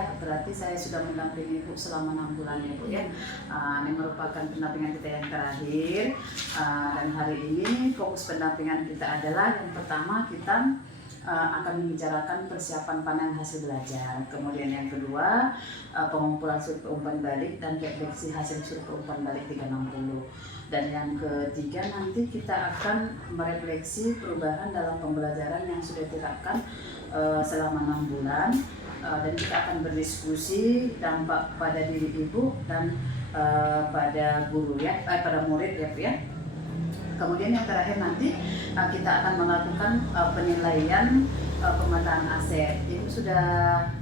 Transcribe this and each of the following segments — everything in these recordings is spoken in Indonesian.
ya. Berarti saya sudah mendampingi Ibu selama 6 bulan ya Bu ya. Ini merupakan pendampingan kita yang terakhir. Dan hari ini fokus pendampingan kita adalah yang pertama kita akan membicarakan persiapan panen hasil belajar. Kemudian yang kedua pengumpulan survei umpan balik dan refleksi hasil survei umpan balik 360. Dan yang ketiga nanti kita akan merefleksi perubahan dalam pembelajaran yang sudah diterapkan selama 6 bulan. Dan kita akan berdiskusi dampak pada diri Ibu dan pada guru ya, pada murid ya Bu ya. Kemudian yang terakhir nanti kita akan melakukan penilaian pemetaan aset. Ibu sudah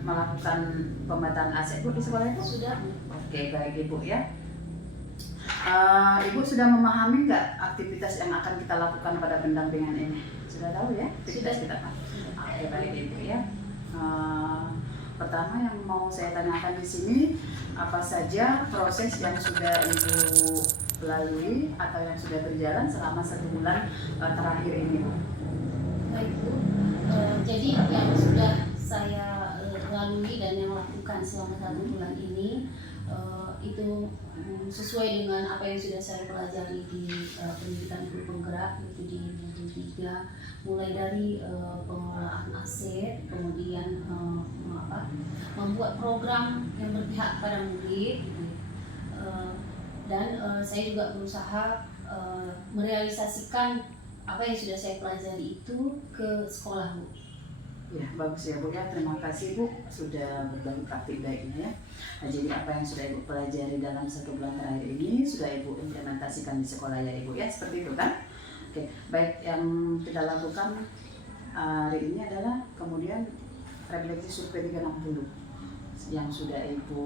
melakukan pemetaan aset Bu di sekolah itu? Sudah. Oke, baik Ibu ya. Ibu sudah memahami nggak aktivitas yang akan kita lakukan pada pendampingan ini? Sudah tahu ya aktivitas kita? Oke, baik Ibu ya. Pertama yang mau saya tanyakan di sini, apa saja proses yang sudah Ibu lalui atau yang sudah berjalan selama 1 bulan terakhir ini Bu? Baik Bu, jadi yang sudah saya lalui dan yang lakukan selama 1 bulan ini itu sesuai dengan apa yang sudah saya pelajari di pendidikan guru penggerak, itu di modul 3, mulai dari pengelolaan aset, kemudian membuat program yang berpihak pada murid, dan saya juga berusaha merealisasikan apa yang sudah saya pelajari itu ke sekolah Bu. Ya, bagus ya Bu ya. Terima kasih Bu sudah berbagi praktik baiknya ya. Jadi apa yang sudah Ibu pelajari dalam 1 bulan terakhir ini sudah Ibu implementasikan di sekolah ya Ibu ya, seperti itu kan? Oke, baik, yang kita lakukan hari ini adalah kemudian refleksi survei 360 yang sudah Ibu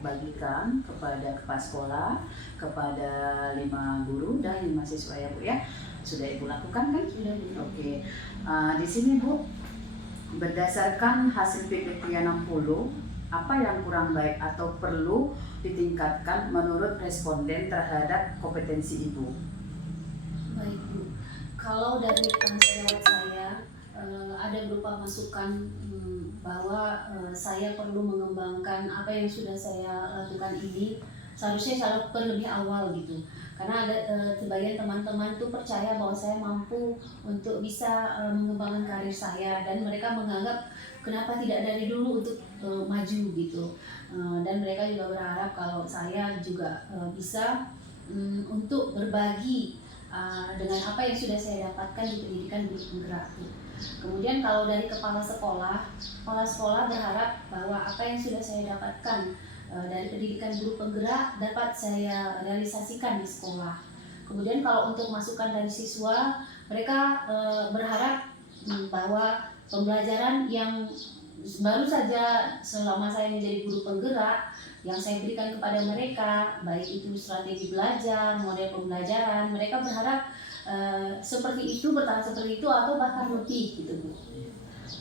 bagikan kepada kepala sekolah, kepada 5 guru dan 5 siswa ya Bu ya. Sudah Ibu lakukan kan? Sudah. Oke. Di sini Bu, berdasarkan hasil PPT 60, apa yang kurang baik atau perlu ditingkatkan menurut responden terhadap kompetensi Ibu? Baik Bu, kalau dari penasihat saya ada berupa masukan bahwa saya perlu mengembangkan apa yang sudah saya lakukan ini. Seharusnya saya lakukan lebih awal gitu, karena ada sebagian teman-teman tuh percaya bahwa saya mampu untuk bisa mengembangkan karir saya, dan mereka menganggap kenapa tidak dari dulu untuk maju gitu, dan mereka juga berharap kalau saya juga bisa untuk berbagi dengan apa yang sudah saya dapatkan di pendidikan guru penggerak. Kemudian kalau dari kepala sekolah berharap bahwa apa yang sudah saya dapatkan dari pendidikan guru penggerak dapat saya realisasikan di sekolah. Kemudian kalau untuk masukan dari siswa, mereka berharap bahwa pembelajaran yang baru saja selama saya menjadi guru penggerak yang saya berikan kepada mereka, baik itu strategi belajar, model pembelajaran, mereka berharap seperti itu, bertahan seperti itu atau bahkan lebih gitu Bu.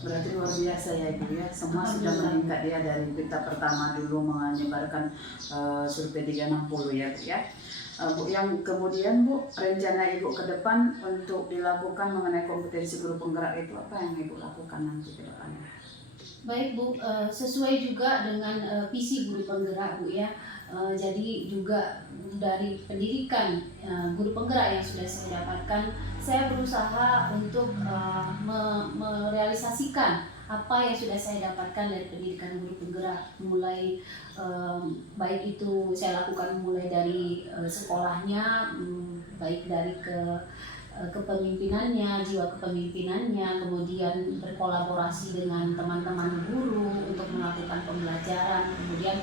Berarti luar biasa ya Ibu ya, semua sudah meningkat ya dari kita pertama dulu menyebarkan survei 360 ya Bu ya. Bu, yang kemudian Bu, rencana Ibu ke depan untuk dilakukan mengenai kompetensi guru penggerak itu apa yang Ibu lakukan nanti ke depannya? Baik Bu, sesuai juga dengan visi guru penggerak Bu ya. Jadi juga dari pendidikan guru penggerak yang sudah saya dapatkan, saya berusaha untuk merealisasikan apa yang sudah saya dapatkan dari pendidikan guru penggerak, mulai baik itu saya lakukan mulai dari sekolahnya, baik dari kepemimpinannya, jiwa kepemimpinannya, kemudian berkolaborasi dengan teman-teman guru untuk melakukan pembelajaran, kemudian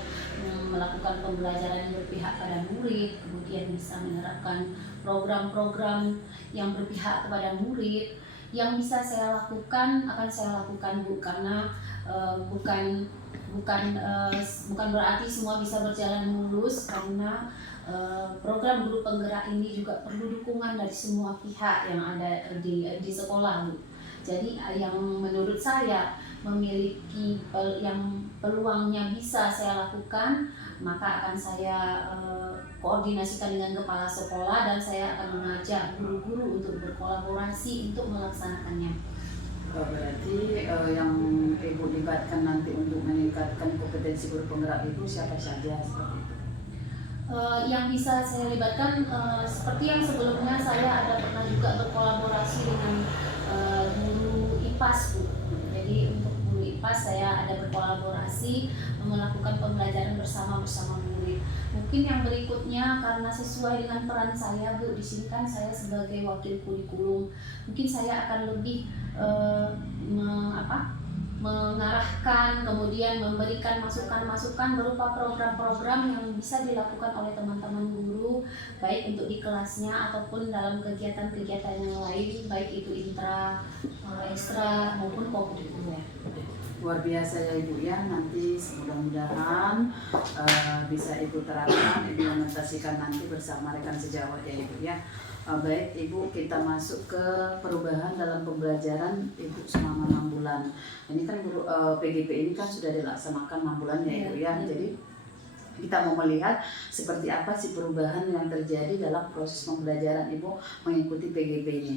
melakukan pembelajaran yang berpihak pada murid, kemudian bisa menerapkan program-program yang berpihak kepada murid. Yang bisa saya lakukan akan saya lakukan Bu, karena bukan berarti semua bisa berjalan mulus, karena program guru penggerak ini juga perlu dukungan dari semua pihak yang ada di sekolah Bu. Jadi yang menurut saya memiliki yang peluangnya bisa saya lakukan, maka akan saya koordinasikan dengan kepala sekolah dan saya akan mengajak guru-guru untuk berkolaborasi untuk melaksanakannya. Berarti yang Ibu libatkan nanti untuk meningkatkan kompetensi guru penggerak itu siapa saja seperti itu? Yang bisa saya libatkan seperti yang sebelumnya saya ada pernah juga berkolaborasi dengan guru IPAS, Bu. Jadi untuk guru IPAS saya ada berkolaborasi melakukan pembelajaran bersama murid. Mungkin yang berikutnya karena sesuai dengan peran saya, Bu, di sini kan saya sebagai wakil kurikulum, mungkin saya akan lebih mengarahkan, kemudian memberikan masukan-masukan berupa program-program yang bisa dilakukan oleh teman-teman guru, baik untuk di kelasnya ataupun dalam kegiatan-kegiatan yang lain, baik itu intra, ekstra maupun kokurikuler. Luar biasa ya Ibu ya, nanti mudah-mudahan bisa Ibu terapkan, implementasikan nanti bersama rekan sejawat ya Ibu ya. Baik Ibu, kita masuk ke perubahan dalam pembelajaran Ibu selama 6 bulan. Ini kan PGP ini kan sudah dilaksanakan 6 bulan ya Ibu ya. Jadi kita mau melihat seperti apa sih perubahan yang terjadi dalam proses pembelajaran Ibu mengikuti PGP ini.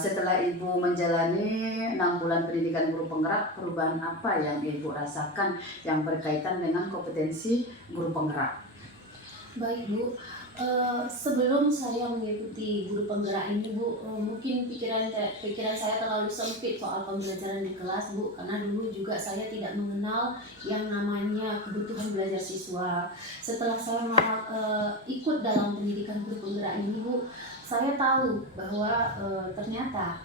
Setelah Ibu menjalani 6 bulan pendidikan guru penggerak, perubahan apa yang Ibu rasakan yang berkaitan dengan kompetensi guru penggerak? Baik Bu, sebelum saya mengikuti guru penggerak ini Bu, mungkin pikiran saya terlalu sempit soal pembelajaran di kelas Bu, karena dulu juga saya tidak mengenal yang namanya kebutuhan belajar siswa. Setelah saya ikut dalam pendidikan guru penggerak ini Bu, saya tahu bahwa ternyata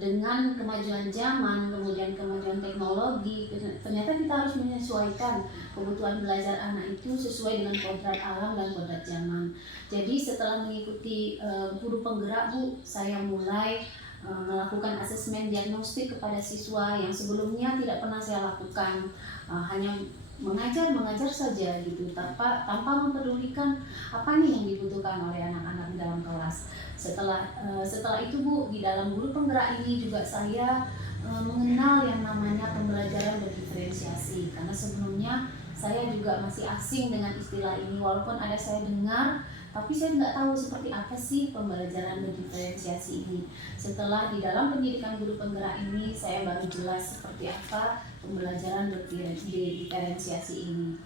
dengan kemajuan zaman, kemudian kemajuan teknologi, ternyata kita harus menyesuaikan kebutuhan belajar anak itu sesuai dengan kodrat alam dan kodrat zaman. Jadi setelah mengikuti guru penggerak Bu, saya mulai melakukan asesmen diagnostik kepada siswa yang sebelumnya tidak pernah saya lakukan, hanya mengajar saja gitu, tanpa mempedulikan apa nih yang dibutuhkan oleh anak-anak di dalam kelas. Setelah itu Bu, di dalam guru penggerak ini juga saya mengenal yang namanya pembelajaran berdiferensiasi, karena sebelumnya saya juga masih asing dengan istilah ini, walaupun ada saya dengar, tapi saya nggak tahu seperti apa sih pembelajaran berdiferensiasi ini. Setelah di dalam pendidikan guru penggerak ini, saya baru jelas seperti apa pembelajaran berdiferensiasi ini.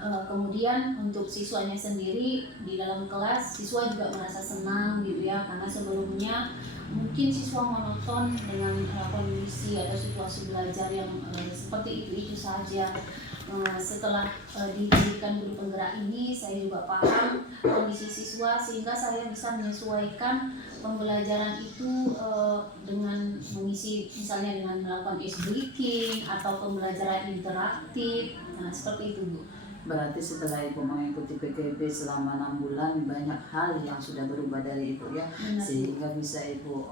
Kemudian untuk siswanya sendiri di dalam kelas, siswa juga merasa senang gitu ya, karena sebelumnya mungkin siswa monoton dengan kondisi atau situasi belajar yang seperti itu saja. Setelah di pendidikan guru penggerak ini, saya juga paham kondisi siswa sehingga saya bisa menyesuaikan pembelajaran itu dengan mengisi, misalnya dengan melakukan ice breaking atau pembelajaran interaktif, seperti itu Bu. Berarti setelah Ibu mengikuti PGP selama 6 bulan, banyak hal yang sudah berubah dari Ibu ya. Benar. Sehingga bisa Ibu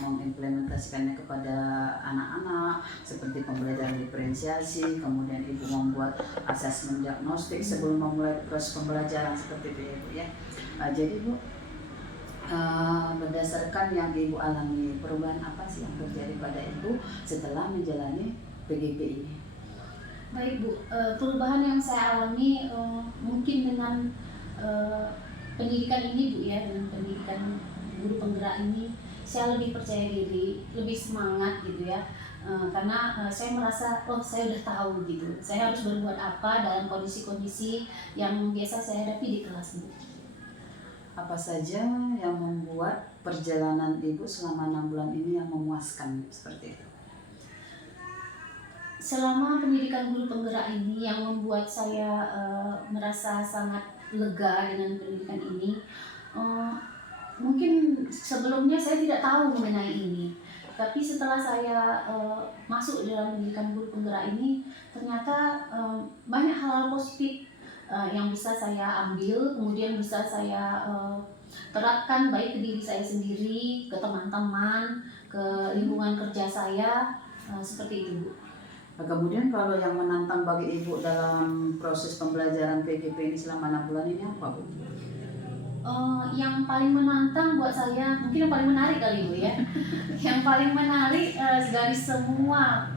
mengimplementasikannya kepada anak-anak seperti pembelajaran diferensiasi, kemudian Ibu membuat asesmen diagnostik sebelum memulai proses pembelajaran seperti itu ya Ibu ya. Jadi Bu, berdasarkan yang Ibu alami, perubahan apa sih yang terjadi pada Ibu setelah menjalani PGP ini? Baik Bu, perubahan yang saya alami mungkin dengan pendidikan ini Bu ya, dengan pendidikan guru penggerak ini, saya lebih percaya diri, lebih semangat gitu ya, karena saya merasa saya udah tahu gitu, saya harus berbuat apa dalam kondisi-kondisi yang biasa saya hadapi di kelas Bu. Apa saja yang membuat perjalanan Ibu selama 6 bulan ini yang memuaskan seperti itu? Selama pendidikan guru penggerak ini yang membuat saya merasa sangat lega dengan pendidikan ini, mungkin sebelumnya saya tidak tahu mengenai ini, tapi setelah saya masuk dalam pendidikan guru penggerak ini, ternyata banyak hal positif yang bisa saya ambil, kemudian bisa saya terapkan baik ke diri saya sendiri, ke teman-teman, ke lingkungan kerja saya, seperti itu Bu. Kemudian kalau yang menantang bagi Ibu dalam proses pembelajaran PGP ini selama 6 bulan ini apa Bu? Yang paling menantang buat saya, mungkin yang paling menarik kali Bu ya. Yang paling menarik dari semua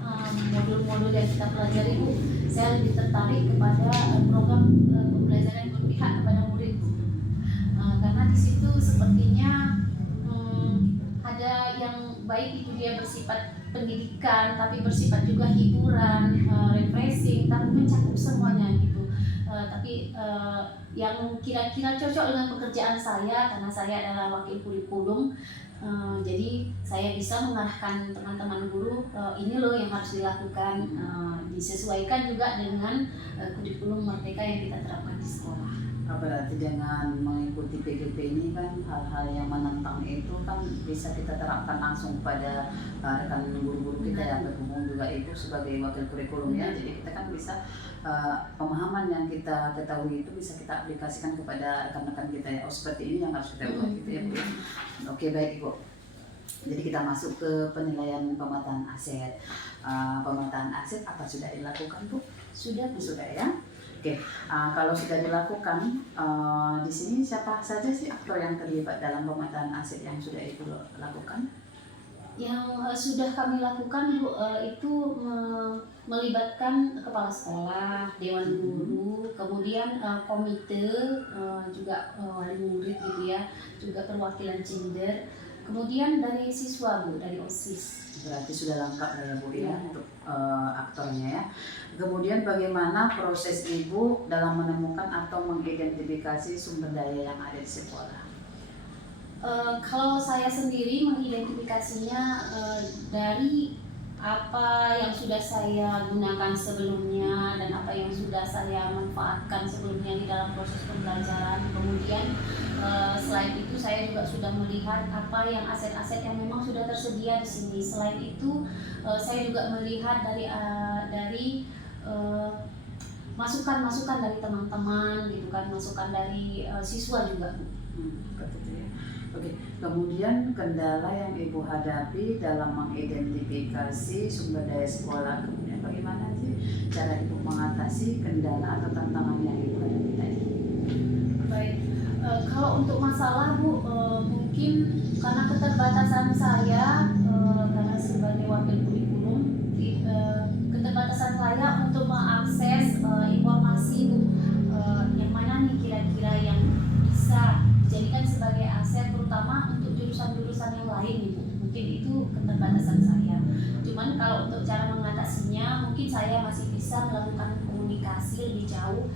modul-modul yang kita pelajari Bu, saya lebih tertarik kepada program pembelajaran yang berpihak kepada murid Bu. Karena di situ sepertinya ada yang baik itu dia bersifat tapi bersifat juga hiburan, refreshing, tapi mencakup semuanya gitu. Tapi yang kira-kira cocok dengan pekerjaan saya karena saya adalah wakil kurikulum. Jadi saya bisa mengarahkan teman-teman guru, ini loh yang harus dilakukan, disesuaikan juga dengan kurikulum Merdeka yang kita terapkan di sekolah. Berarti dengan mengikuti PGP ini kan hal-hal yang menentang itu kan bisa kita terapkan langsung kepada rekan guru-guru kita yang berhubung juga itu sebagai wakil kurikulum ya. Jadi kita kan bisa pemahaman yang kita ketahui itu bisa kita aplikasikan kepada rekan-rekan kita ya. Oh seperti ini yang harus kita buat gitu ya Bu. Oke baik Ibu. Jadi kita masuk ke penilaian pemetaan aset. Pemetaan aset apa sudah dilakukan Bu? Sudah ya. Oke, kalau sudah dilakukan, di sini siapa saja sih aktor yang terlibat dalam pemetaan aset yang sudah Ibu lakukan? Yang sudah kami lakukan Bu, itu melibatkan kepala sekolah, dewan guru, kemudian komite, juga wali murid gitu ya, juga perwakilan gender, kemudian dari siswa Bu, dari OSIS. Berarti sudah lengkap ya Bu ya untuk aktornya ya. Kemudian bagaimana proses Ibu dalam menemukan atau mengidentifikasi sumber daya yang ada di sekolah? Kalau saya sendiri mengidentifikasinya dari apa yang sudah saya gunakan sebelumnya dan apa yang sudah saya manfaatkan sebelumnya di dalam proses pembelajaran. Kemudian selain itu saya juga sudah melihat apa yang aset-aset yang memang sudah tersedia di sini. Selain itu saya juga melihat dari masukan-masukan dari teman-teman gitu kan, masukan dari siswa juga. Oke, kemudian kendala yang Ibu hadapi dalam mengidentifikasi sumber daya sekolah, kemudian bagaimana sih cara Ibu mengatasi kendala atau tantangan yang Ibu hadapi tadi? Baik, kalau untuk masalah Bu, mungkin karena keterbatasan saya karena sebagai wakil kurikulum, keterbatasan saya untuk mengakses informasi Bu, yang mana nih kira-kira yang bisa dijadikan sebagai aset terutama untuk jurusan-jurusan yang lain nih Bu. Mungkin itu keterbatasan saya. Cuman kalau untuk cara mengatasinya mungkin saya masih bisa melakukan komunikasi lebih jauh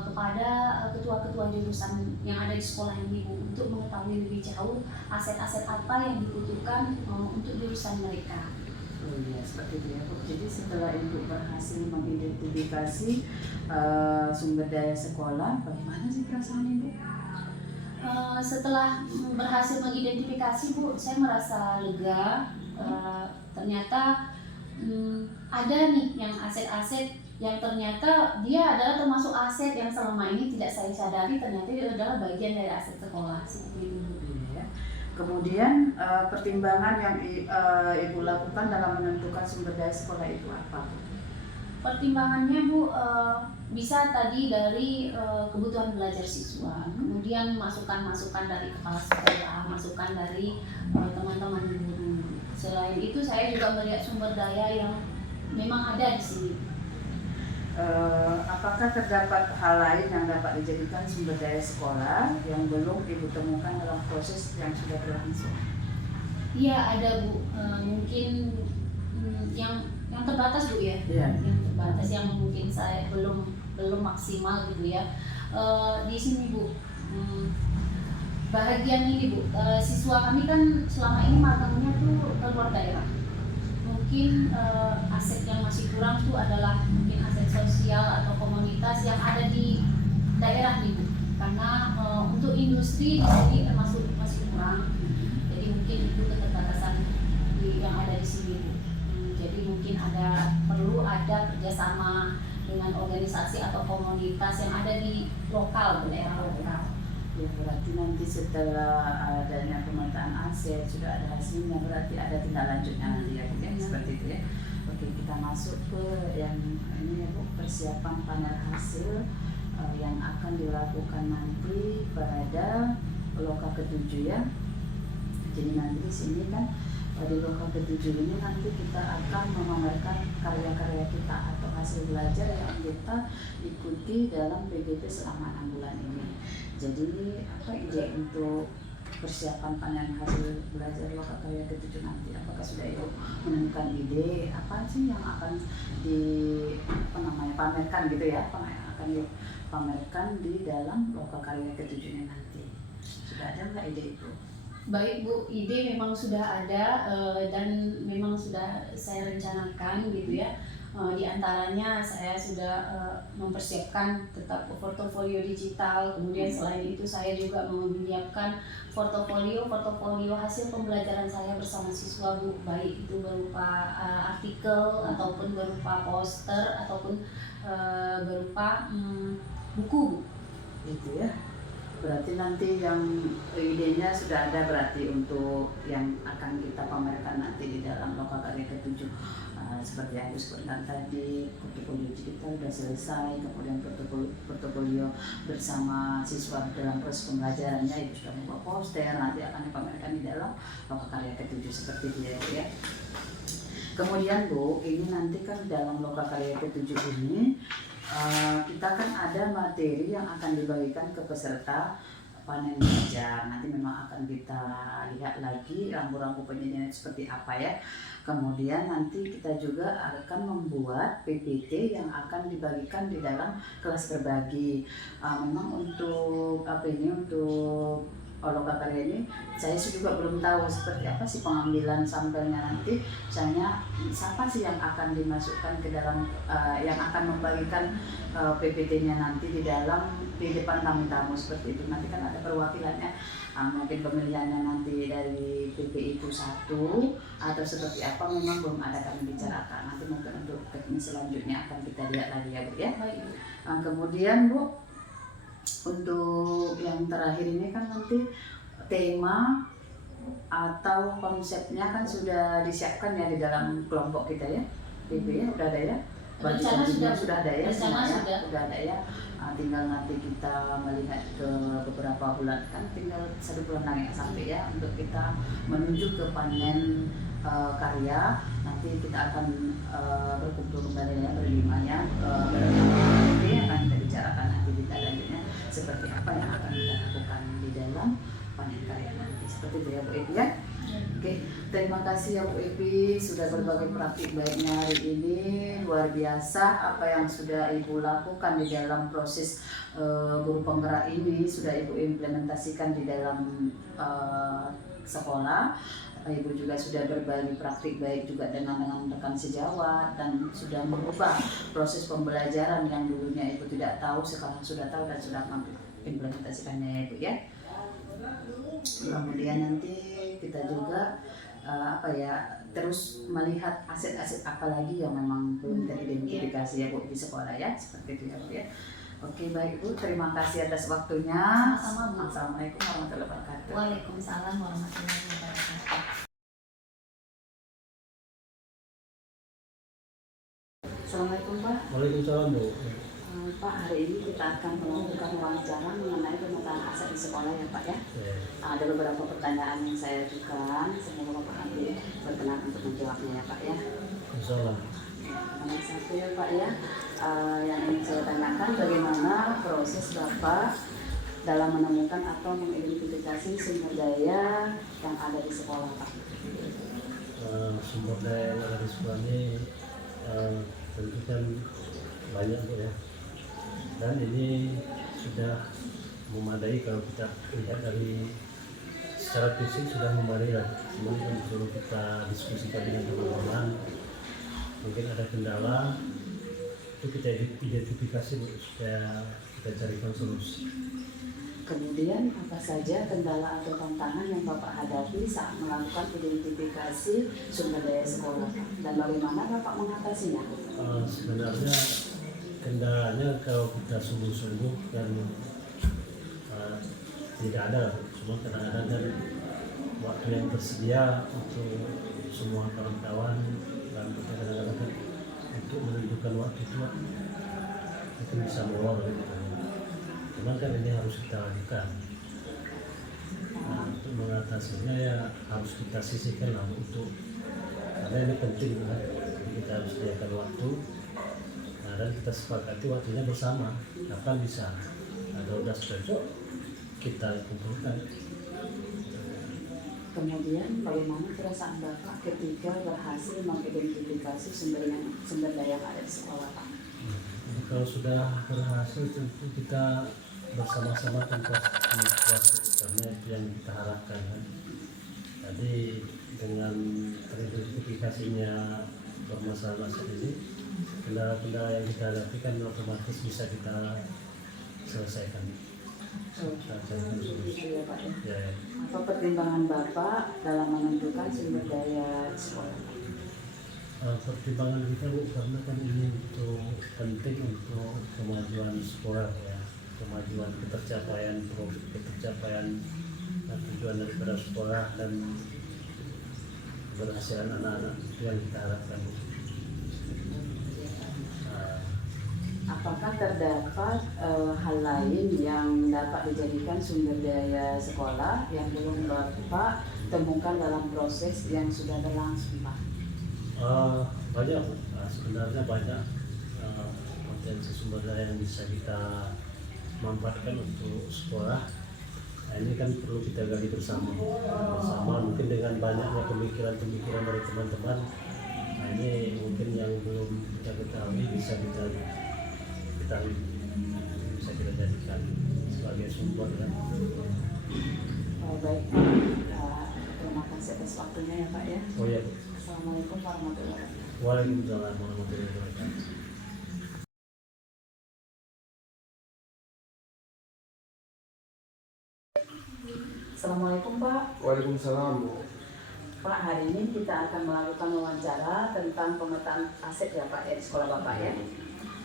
kepada ketua-ketua jurusan yang ada di sekolah ini Bu, untuk mengetahui lebih jauh aset-aset apa yang dibutuhkan untuk jurusan mereka. Oh iya, seperti itu ya Bu. Jadi setelah Ibu berhasil mengidentifikasi sumber daya sekolah, bagaimana sih perasaan Ibu? Setelah berhasil mengidentifikasi Bu, saya merasa lega. Ternyata ada nih yang aset-aset yang ternyata dia adalah termasuk aset yang selama ini tidak saya sadari, ternyata itu adalah bagian dari aset sekolah. Seperti itu. Ya. Kemudian pertimbangan yang Ibu lakukan dalam menentukan sumber daya sekolah itu apa? Pertimbangannya Bu, bisa tadi dari kebutuhan belajar siswa, kemudian masukan-masukan dari kepala sekolah, masukan dari teman-teman guru. Selain itu saya juga melihat sumber daya yang memang ada di sini. Apakah terdapat hal lain yang dapat dijadikan sumber daya sekolah yang belum Ibu temukan dalam proses yang sudah berlangsung? Iya ada Bu, mungkin yang terbatas Bu ya, yang terbatas yang mungkin saya belum maksimal gitu ya. Di sini Bu, bahagian ini Bu, siswa kami kan selama ini magangnya tuh keluar daerah. Mungkin aset yang masih kurang tuh adalah mungkin aset sosial atau komunitas yang ada di daerah nih Bu, karena untuk industri di sini termasuk masih kurang. Jadi mungkin itu keterbatasan yang ada di sini Bu. Jadi mungkin perlu ada kerjasama dengan organisasi atau komunitas yang ada di lokal, di daerah lokal. Ya, berarti nanti setelah adanya pemetaan aset sudah ada hasilnya, berarti ada tindak lanjutnya nanti ya Bu ya, seperti itu ya. Oke, kita masuk ke yang ini ya Bu, persiapan panel hasil yang akan dilakukan nanti pada loka ke-7 ya. Jadi nanti di sini kan di loka ke-7 ini nanti kita akan memamerkan karya-karya kita atau hasil belajar yang kita ikuti dalam PGP selama 6 bulan ini. Jadi apa ide untuk persiapan panen hasil belajar lokal karya ke-7 nanti? Apakah sudah Ibu menemukan ide apa sih yang akan pamerkan gitu ya, akan dipamerkan di dalam lokal karya ke-7 nanti? Sudah ada nggak ide Ibu? Baik Bu, ide memang sudah ada dan memang sudah saya rencanakan gitu ya. Di antaranya saya sudah mempersiapkan tetap portofolio digital, kemudian selain itu saya juga menyiapkan portofolio hasil pembelajaran saya bersama siswa Bu, baik itu berupa artikel ataupun berupa poster ataupun berupa buku. Gitu ya. Berarti nanti yang idenya sudah ada berarti untuk yang akan kita pamerkan nanti di dalam lokal karya ke-7. Seperti yang Ibu sebutkan tadi, portofolio digital sudah selesai, kemudian portofolio bersama siswa dalam proses pembelajarannya Ibu sudah membuat poster, nanti akan dipamerkan di dalam lokal karya ke-7 seperti itu ya Bu ya. Kemudian Bu, ini nanti kan dalam lokal karya ke-7 ini kita kan ada materi yang akan dibagikan ke peserta panen belajar. Nanti memang akan kita lihat lagi rambu-rambu penyajian seperti apa ya. Kemudian nanti kita juga akan membuat PPT yang akan dibagikan di dalam kelas berbagi. Memang untuk untuk lokal karya ini saya juga belum tahu seperti apa sih pengambilan sampelnya nanti. Misalnya siapa sih yang akan dimasukkan ke dalam yang akan membagikan PPT-nya nanti di depan tamu-tamu seperti itu. Nanti kan ada perwakilannya, mungkin pemilihannya nanti dari PPI itu 1 atau seperti apa memang belum ada kami bicarakan. Nanti mungkin untuk teknis selanjutnya akan kita lihat lagi ya Bu ya. Kemudian Bu, untuk yang terakhir ini kan nanti tema atau konsepnya kan sudah disiapkan ya di dalam kelompok kita ya, PP ya, udah ada ya. Rencana sudah ada ya, sudah ada ya. Tinggal nanti kita melihat ke beberapa bulan, kan tinggal 1 bulan lagi sampai ya untuk kita menuju ke panen karya. Nanti kita akan berkumpul kembali ya berlima ya, nanti akan kita bicarakan nanti di selanjutnya seperti apa yang akan kita lakukan di dalam panen karya nanti. Seperti itu ya Bu Epi ya. Oke, terima kasih ya Bu Epi sudah berbagi praktik baiknya hari ini. Luar biasa apa yang sudah Ibu lakukan di dalam proses guru penggerak ini, sudah Ibu implementasikan di dalam sekolah. Ibu juga sudah berbagi praktik baik juga dengan rekan sejawat dan sudah merubah proses pembelajaran yang dulunya Ibu tidak tahu, sekarang sudah tahu dan sudah mengimplementasikannya ya Ibu ya. Kemudian nanti kita juga terus melihat aset-aset apa lagi yang memang belum teridentifikasi ya Bu di sekolah ya, seperti itu ya Bu ya. Oke baik Bu, terima kasih atas waktunya. Sama-sama Bu. Assalamualaikum warahmatullahi wabarakatuh. Waalaikumsalam warahmatullahi wabarakatuh. Assalamualaikum Pak. Waalaikumsalam Bu. Pak, hari ini kita akan melakukan wawancara mengenai pemetaan aset di sekolah ya Pak ya. Ada beberapa pertanyaan yang saya ajukan, semoga Bapak nanti berkenan untuk menjawabnya ya Pak ya. Insyaallah. Nomor 1 ya Pak ya, yang ingin saya tanyakan, bagaimana proses Bapak dalam menemukan atau mengidentifikasi sumber daya yang ada di sekolah Pak? Sumber daya yang ada di sekolah ini tentu kan banyak Bu ya, dan ini sudah memadai kalau kita lihat dari secara fisik sudah memadai lah. Cuma kalau kita diskusikan dengan teman-teman, mungkin ada kendala itu kita identifikasi Bu, supaya kita carikan solusi. Kemudian apa saja kendala atau tantangan yang Bapak hadapi saat melakukan identifikasi sumber daya sekolah dan bagaimana Bapak mengatasinya? Sebenarnya kendalanya kalau kita sungguh-sungguh kan tidak ada, cuma kadang-kadang kan waktu yang tersedia untuk semua kawan-kawan dan kita kadang-kadang kan untuk menentukan waktu itu bisa molor gitu. Cuma kan ini harus kita lakukan. Untuk mengatasinya ya harus kita sisihkan lah karena ini penting kan. Kita harus sediakan waktu, dan kita sepakati waktunya bersama. Kapan bisa? Ada udah cocok kita kumpulkan. Kemudian bagaimana perasaan Bapak ketika berhasil mengidentifikasi sumber daya yang ada di sekolah, Pak? Jadi kalau sudah berhasil tentu kita bersama-sama kan puas karena itu yang kita harapkan kan. Jadi dengan teridentifikasinya permasalahan ini, kendala-kendala yang kita hadapi kan otomatis bisa kita selesaikan. Gitu ya, Pak ya. Ya, Apa pertimbangan Bapak dalam menentukan sumber daya di sekolah? pertimbangan kita Bu, karena kan ini untuk penting untuk kemajuan sekolah ya, kemajuan ketercapaian tujuan daripada sekolah dan keberhasilan anak-anak itu yang kita harapkan Bu. Apakah terdapat hal lain yang dapat dijadikan sumber daya sekolah yang belum Bapak temukan dalam proses yang sudah berlangsung, Pak? Banyak Bu. Sebenarnya banyak potensi sumber daya yang bisa kita manfaatkan untuk sekolah. Nah, ini kan perlu kita gali bersama mungkin dengan banyaknya pemikiran dari teman-teman. Nah, ini mungkin yang belum kita ketahui bisa kita jadikan sebagai sumber ya. Baik, terima kasih atas waktunya ya, Pak ya. Oh ya Bu. Assalamualaikum warahmatullahi wabarakatuh. Waalaikumsalam warahmatullahi wabarakatuh. Assalamualaikum, Pak. Waalaikumsalam, Bu. Pak, hari ini kita akan melakukan wawancara tentang pemetaan aset ya, Pak, ya, di sekolah Bapak ya.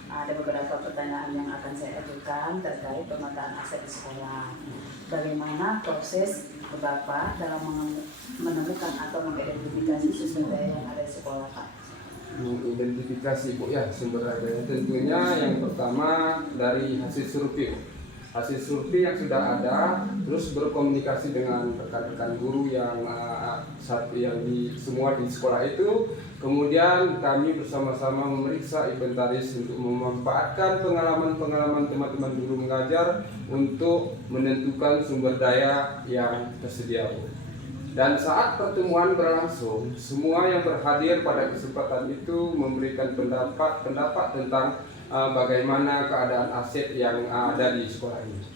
Ada beberapa pertanyaan yang akan saya ajukan terkait pemetaan aset di sekolah. Bagaimana proses Bapak dalam menemukan atau mengidentifikasi sumber daya yang ada di sekolah, Pak? Mengidentifikasi Bu ya sumber daya tentunya yang pertama dari hasil survei. Hasil survei yang sudah ada, terus berkomunikasi dengan rekan-rekan guru yang semua di sekolah itu. Kemudian kami bersama-sama memeriksa inventaris untuk memanfaatkan pengalaman teman-teman guru mengajar untuk menentukan sumber daya yang tersedia. Dan saat pertemuan berlangsung, semua yang berhadir pada kesempatan itu memberikan pendapat tentang bagaimana keadaan aset yang ada di sekolah ini.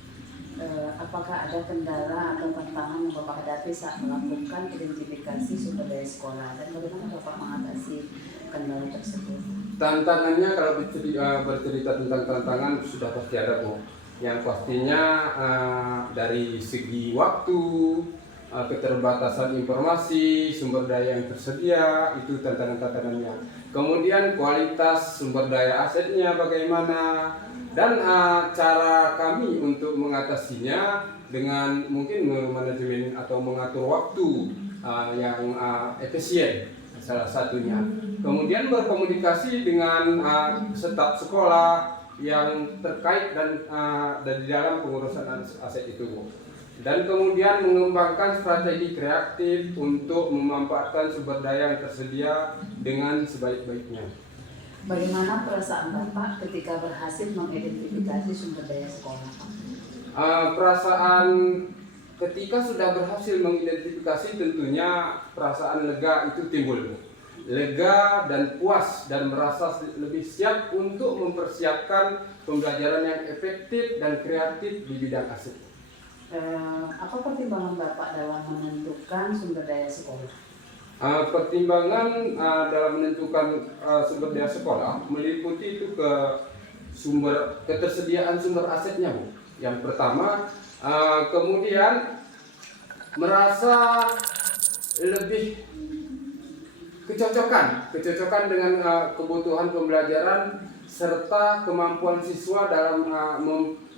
Apakah ada kendala atau tantangan yang Bapak hadapi saat melakukan identifikasi sumber daya sekolah, dan bagaimana Bapak mengatasi kendala tersebut? Tantangannya kalau bercerita tentang tantangan sudah pasti ada Bu. Yang pastinya dari segi waktu, keterbatasan informasi, sumber daya yang tersedia, itu tantangannya. Kemudian kualitas sumber daya asetnya bagaimana, dan cara kami untuk mengatasinya dengan mungkin manajemen atau mengatur waktu yang efisien salah satunya. Kemudian berkomunikasi dengan staf sekolah yang terkait dan dari dalam pengurusan aset itu. Dan kemudian mengembangkan strategi kreatif untuk memanfaatkan sumber daya yang tersedia dengan sebaik-baiknya. Bagaimana perasaan Bapak ketika berhasil mengidentifikasi sumber daya sekolah, Pak? Perasaan ketika sudah berhasil mengidentifikasi tentunya perasaan lega itu timbul. Lega dan puas dan merasa lebih siap untuk mempersiapkan pembelajaran yang efektif dan kreatif di bidang aset. Apa pertimbangan Bapak dalam menentukan sumber daya sekolah? Pertimbangan dalam menentukan sumber daya sekolah meliputi itu ketersediaan sumber asetnya Bu. Yang pertama, kemudian merasa lebih kecocokan dengan kebutuhan pembelajaran serta kemampuan siswa dalam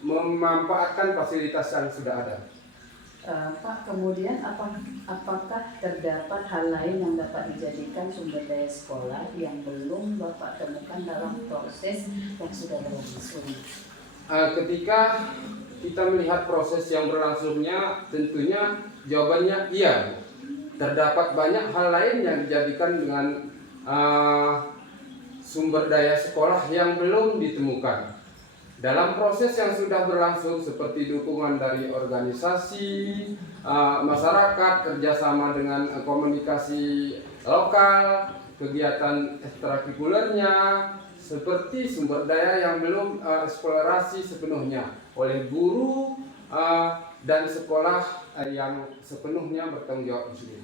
memanfaatkan fasilitas yang sudah ada. Pak, kemudian apakah terdapat hal lain yang dapat dijadikan sumber daya sekolah yang belum Bapak temukan dalam proses yang sudah berlangsung? Ketika kita melihat proses yang berlangsungnya, tentunya jawabannya iya. Terdapat banyak hal lain yang dijadikan dengan sumber daya sekolah yang belum ditemukan. Dalam proses yang sudah berlangsung seperti dukungan dari organisasi, masyarakat, kerjasama dengan komunikasi lokal, kegiatan ekstrakurikulernya, seperti sumber daya yang belum eksplorasi sepenuhnya oleh guru dan sekolah yang sepenuhnya bertanggung jawab di sini.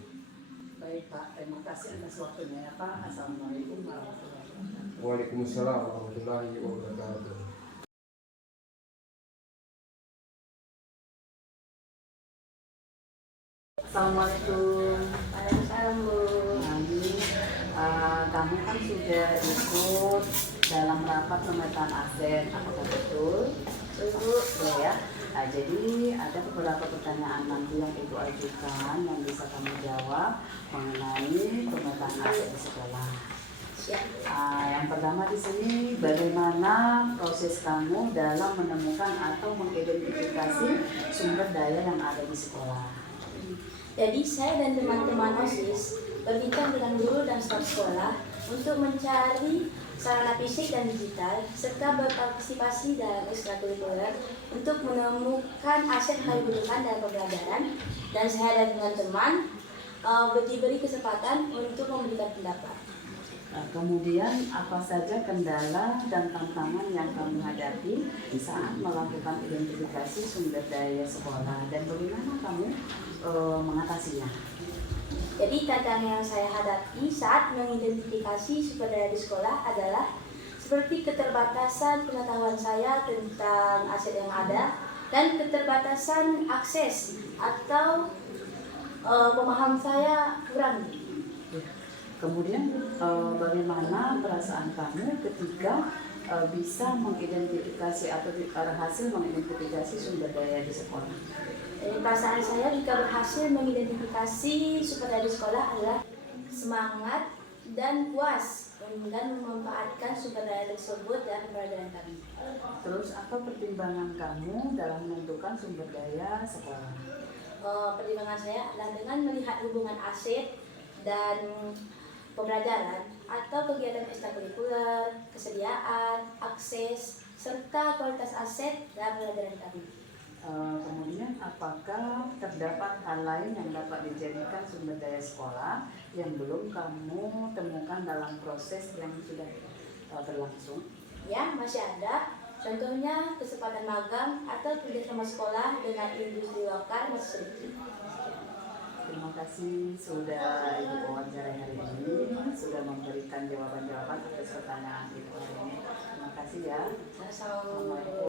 Baik Pak, terima kasih atas waktunya ya Pak. Assalamualaikum warahmatullahi wabarakatuh. Waalaikumsalam warahmatullahi wabarakatuh. Assalamualaikum. Waalaikumsalam Bu. Kamu kan sudah ikut dalam rapat pemetaan aset, apakah betul? Ibu, Ya. Nah, jadi ada beberapa pertanyaan nanti yang Ibu ajukan yang bisa kamu jawab mengenai pemetaan aset di sekolah. siap. Yang pertama di sini, bagaimana proses kamu dalam menemukan atau mengidentifikasi sumber daya yang ada di sekolah? Jadi saya dan teman-teman OSIS berbincang dengan guru dan staf sekolah untuk mencari sarana fisik dan digital serta berpartisipasi dalam ekstrakurikuler untuk menemukan aset yang dibutuhkan dalam pembelajaran, dan saya dan teman-teman diberi kesempatan untuk memberikan pendapat. Kemudian apa saja kendala dan tantangan yang kamu hadapi saat melakukan identifikasi sumber daya sekolah dan bagaimana kamu mengatasinya? Jadi tantangan yang saya hadapi saat mengidentifikasi sumber daya di sekolah adalah seperti keterbatasan pengetahuan saya tentang aset yang ada dan keterbatasan akses atau pemahaman saya kurang. Kemudian bagaimana perasaan kamu ketika bisa mengidentifikasi atau berhasil mengidentifikasi sumber daya di sekolah? Jadi perasaan saya jika berhasil mengidentifikasi sumber daya di sekolah adalah semangat dan puas dan memanfaatkan sumber daya tersebut dalam pembelajaran kami. Terus apa pertimbangan kamu dalam menentukan sumber daya sekolah? Pertimbangan saya adalah dengan melihat hubungan aset dan pembelajaran atau kegiatan ekstrakurikuler, kesediaan, akses, serta kualitas aset dalam pembelajaran kami. Kemudian apakah terdapat hal lain yang dapat dijadikan sumber daya sekolah yang belum kamu temukan dalam proses yang sudah berlangsung? Ya, masih ada. Contohnya kesempatan magang atau kerjasama sekolah dengan industri lokal masih sedikit. Terima kasih sudah Ibu wawancara hari ini, sudah memberikan jawaban-jawaban atas pertanyaan Ibu hari ini. Terima kasih ya. Assalamualaikum.